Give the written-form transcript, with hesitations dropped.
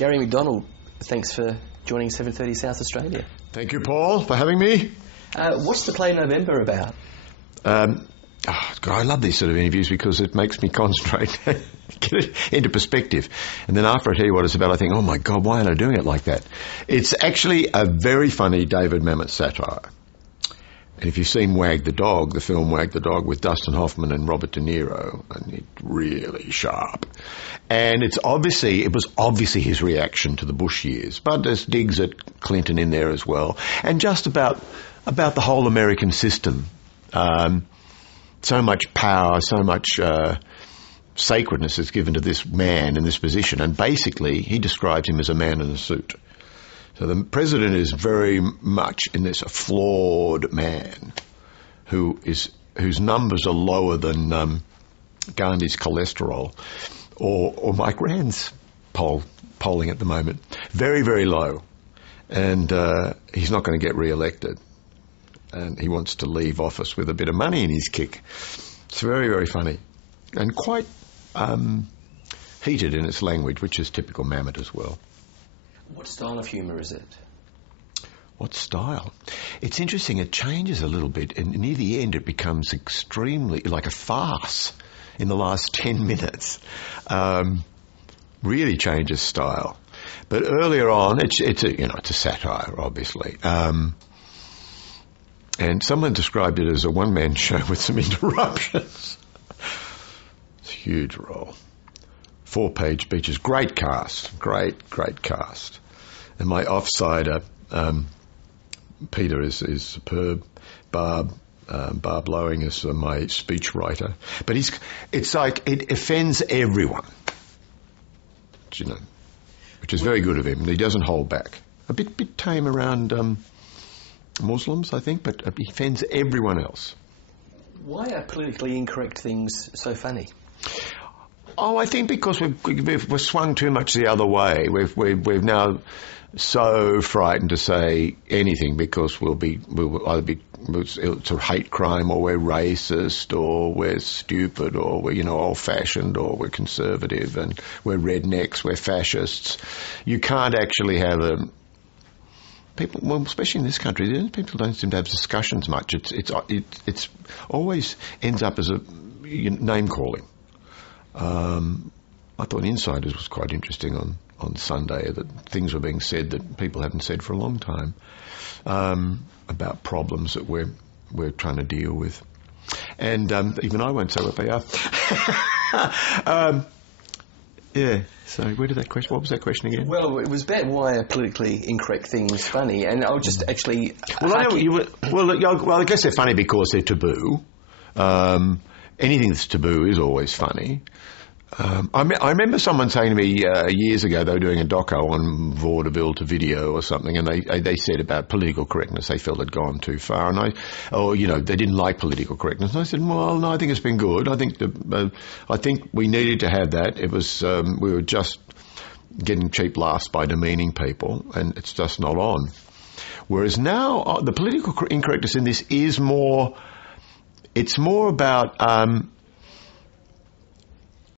Garry McDonald, thanks for joining 7:30 South Australia. Thank you, Paul, for having me. What's the play November about? God, I love these sort of interviews because it makes me concentrate, get it into perspective. And then after I tell you what it's about, I think, oh my God, why aren't I doing it like that? It's actually a very funny David Mamet satire. And if you've seen Wag the Dog, the film Wag the Dog with Dustin Hoffman and Robert De Niro, and it's really sharp. And it was obviously his reaction to the Bush years, but there's digs at Clinton in there as well. And just about the whole American system. So much power, so much sacredness is given to this man in this position. And basically, he describes him as a man in a suit. So the president is very much in this flawed man whose numbers are lower than Gandhi's cholesterol or Mike Rand's polling at the moment. Very, very low. And he's not going to get re-elected. And he wants to leave office with a bit of money in his kick. It's very, very funny. And quite heated in its language, which is typical Mamet as well. What style of humour is it? What style? It's interesting, it changes a little bit, and near the end it becomes extremely like a farce in the last 10 minutes. Really changes style. But earlier on, it's a satire, obviously. And someone described it as a one-man show with some interruptions. It's a huge role. 4-page speeches. Great cast. Great cast. And my offsider, Peter, is superb. Barb Lowing is my speech writer. But it's like it offends everyone, which is very good of him. He doesn't hold back. A bit tame around Muslims, I think, but he offends everyone else. Why are politically incorrect things so funny? Oh, I think because we've swung too much the other way. We've now so frightened to say anything because we'll either be it's a hate crime, or we're racist, or we're stupid, or we're old-fashioned, or we're conservative, and we're rednecks, we're fascists. You can't actually have people, well, especially in this country, people don't seem to have discussions much. It's always ends up as a name calling. I thought Insiders was quite interesting on Sunday, that things were being said that people haven't said for a long time about problems that we're trying to deal with. And even I won't say what they are. Yeah, so where did that question, what was that question again? Well, it was about why are politically incorrect things funny, and I'll just actually... Well, I guess they're funny because they're taboo. Anything that's taboo is always funny. I remember someone saying to me years ago, they were doing a doco on vaudeville to video or something, and they said about political correctness, they felt it had gone too far, and they didn't like political correctness. And I said, well, no, I think it's been good. I think we needed to have that. It was we were just getting cheap laughs by demeaning people, and it's just not on. Whereas now the political incorrectness in this is more. It's more about